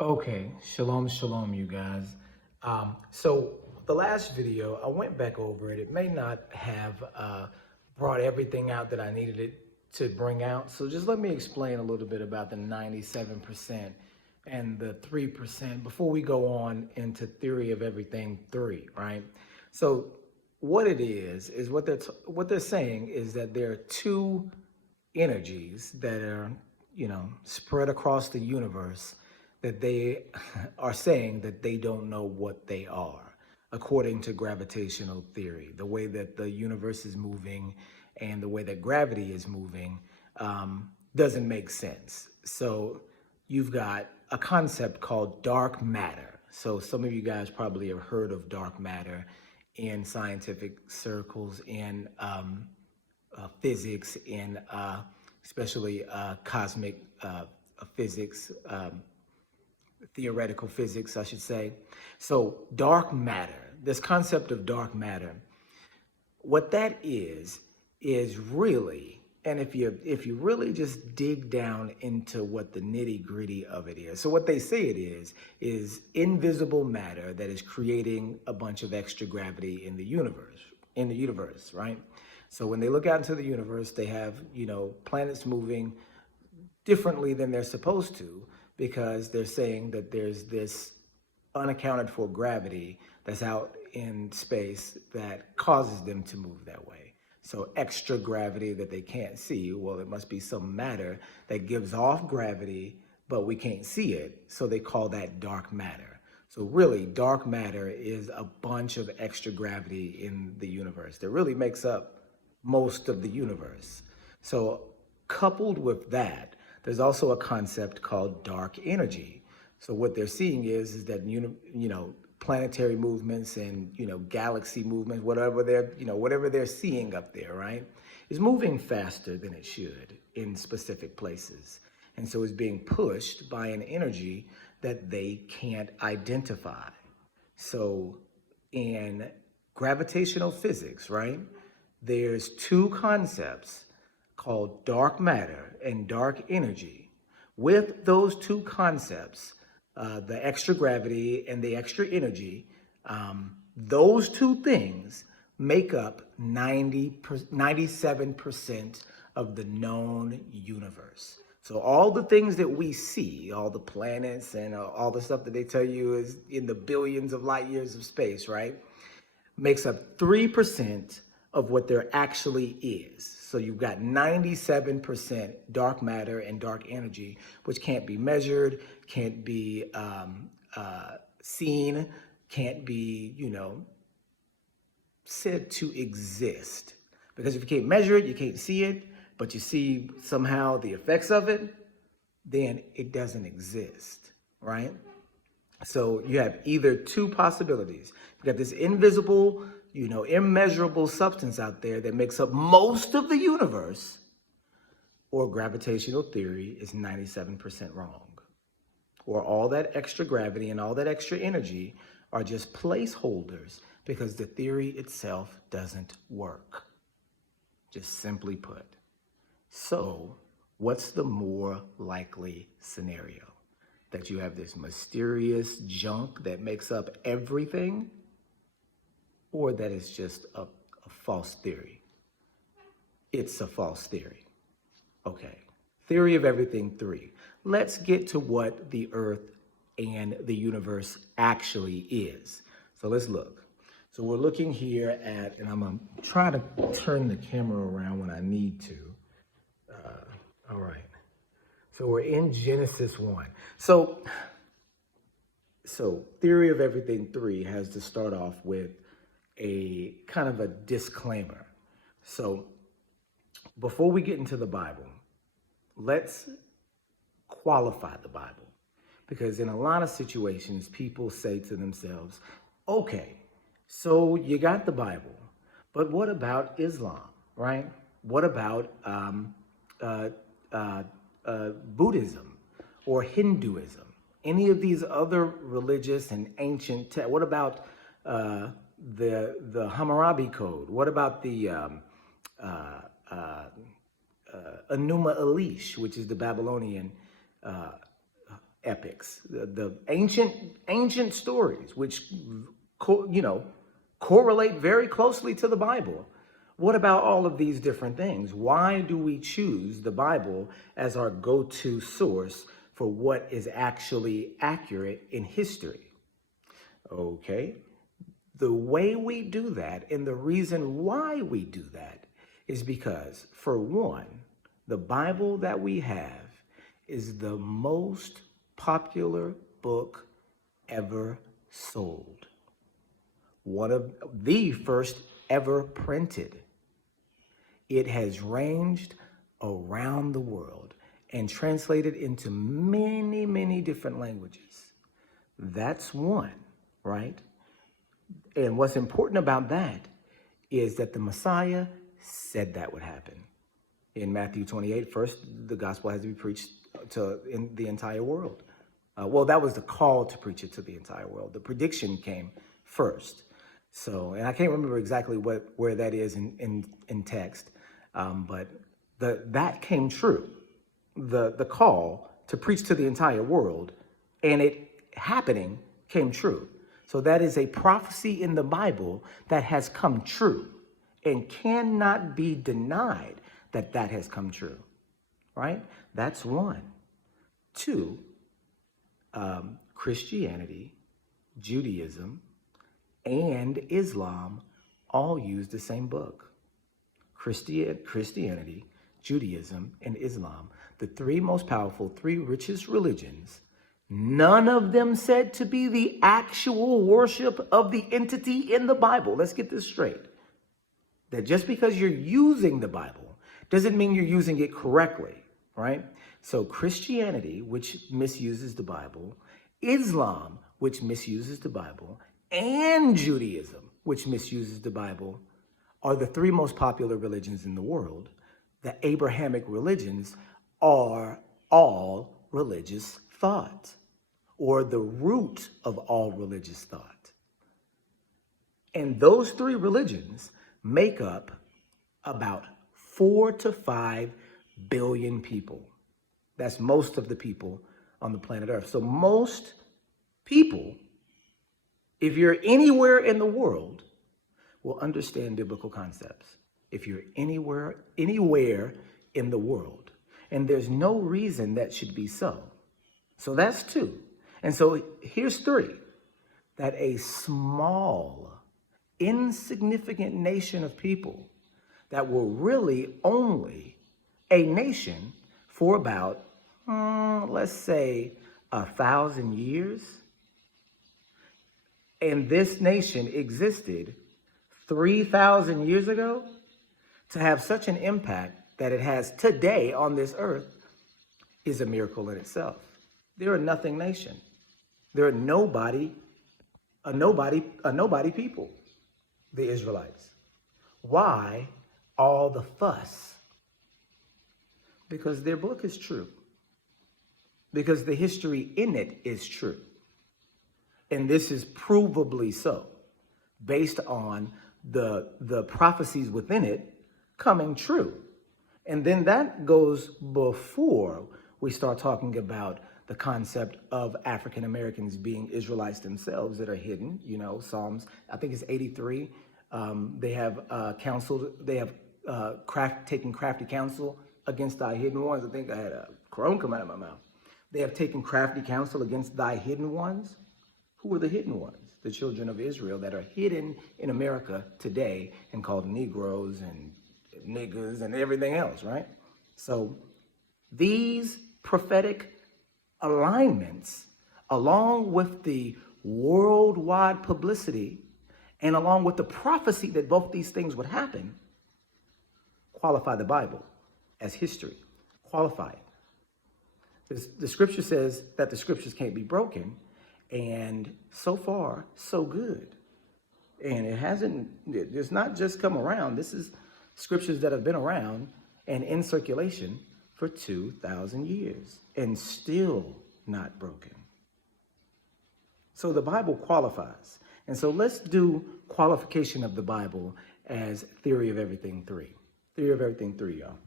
Okay, shalom, shalom, you guys. So the last video, I went back over it. It may not have brought everything out that I needed it to bring out. So just let me explain a little bit about the 97% and the 3% before we go on into theory of everything three, right? So what it is what they're saying is that there are two energies that are, spread across the universe that they are saying that they don't know what they are, according to gravitational theory. The way that the universe is moving and the way that gravity is moving doesn't make sense. So you've got a concept called dark matter. So some of you guys probably have heard of dark matter in scientific circles, in physics, in especially cosmic physics, theoretical physics, I should say. So dark matter, this concept of dark matter, what that is really, and if you really just dig down into what the nitty gritty of it is, so what they say it is invisible matter that is creating a bunch of extra gravity in the universe, right? So when they look out into the universe, they have, planets moving differently than they're supposed to, because they're saying that there's this unaccounted for gravity that's out in space that causes them to move that way. So extra gravity that they can't see, well, it must be some matter that gives off gravity, but we can't see it. So they call that dark matter. So really, dark matter is a bunch of extra gravity in the universe that really makes up most of the universe. So coupled with that, there's also a concept called dark energy. So what they're seeing is that planetary movements and galaxy movements, whatever they're seeing up there, right, is moving faster than it should in specific places, and so it's being pushed by an energy that they can't identify. So in gravitational physics, right, there's two concepts called dark matter and dark energy. With those two concepts, the extra gravity and the extra energy, those two things make up 97% of the known universe. So all the things that we see, all the planets and all the stuff that they tell you is in the billions of light years of space, right, makes up 3% of what there actually is. So you've got 97% dark matter and dark energy, which can't be measured, can't be seen, can't be, said to exist. Because if you can't measure it, you can't see it, but you see somehow the effects of it, then it doesn't exist, right? So you have either two possibilities. You got this invisible, immeasurable substance out there that makes up most of the universe, or gravitational theory is 97% wrong. Or all that extra gravity and all that extra energy are just placeholders because the theory itself doesn't work. Just simply put. So, what's the more likely scenario? That you have this mysterious junk that makes up everything, or that it's just a false theory? It's a false theory. Okay. Theory of everything three. Let's get to what the earth and the universe actually is. So let's look. So we're looking here at, and I'm going to try to turn the camera around when I need to. All right. So we're in Genesis 1. So theory of everything 3 has to start off with a kind of a disclaimer. So before we get into the Bible, let's qualify the Bible. Because in a lot of situations, people say to themselves, okay, so you got the Bible, but what about Islam, right? What about Buddhism or Hinduism? Any of these other religious and ancient what about the Hammurabi Code? What about the Enuma Elish, which is the Babylonian epics, the ancient stories, which correlate very closely to the Bible. What about all of these different things? Why do we choose the Bible as our go-to source for what is actually accurate in history? Okay, the way we do that and the reason why we do that is because, for one, the Bible that we have is the most popular book ever sold. One of the first ever printed. It has ranged around the world and translated into many, many different languages. That's one, right? And what's important about that is that the Messiah said that would happen. In Matthew 28, first, the gospel has to be preached in the entire world. Well, that was the call to preach it to the entire world. The prediction came first. So, and I can't remember exactly where that is in text, but that came true. The call to preach to the entire world and it happening came true. So that is a prophecy in the Bible that has come true and cannot be denied that has come true, right? That's one. Two, Christianity, Judaism, and Islam all use the same book. Christianity, Judaism, and Islam, the three most powerful, three richest religions, none of them said to be the actual worship of the entity in the Bible. Let's get this straight. That just because you're using the Bible doesn't mean you're using it correctly, right? So Christianity, which misuses the Bible, Islam, which misuses the Bible, and Judaism, which misuses the Bible, are the three most popular religions in the world. The Abrahamic religions are all religious thought, or the root of all religious thought. And those three religions make up about 4 to 5 billion people. That's most of the people on the planet Earth. So most people, if you're anywhere in the world, will understand biblical concepts. If you're anywhere in the world. And there's no reason that should be so. So that's 2. And so here's 3. That a small, insignificant nation of people that were really only a nation for about, let's say, 1,000 years. And this nation existed 3,000 years ago. To have such an impact that it has today on this earth is a miracle in itself. They're a nothing nation. They're a nobody people, the Israelites. Why all the fuss? Because their book is true. Because the history in it is true. And this is provably so, based on the prophecies within it coming true. And then that goes before we start talking about the concept of African Americans being Israelites themselves that are hidden. You know, Psalms, I think it's 83. They have taken crafty counsel against thy hidden ones. I think I had a crone come out of my mouth. They have taken crafty counsel against thy hidden ones. Who are the hidden ones? The children of Israel that are hidden in America today and called Negroes and niggas and everything else, right? So these prophetic alignments, along with the worldwide publicity and along with the prophecy that both these things would happen, qualify the Bible as history. Qualify it. The scripture says that the scriptures can't be broken, and so far, so good. And it's not just come around. This is scriptures that have been around and in circulation for 2,000 years and still not broken. So the Bible qualifies. And so let's do qualification of the Bible as Theory of Everything 3. Theory of Everything 3, y'all.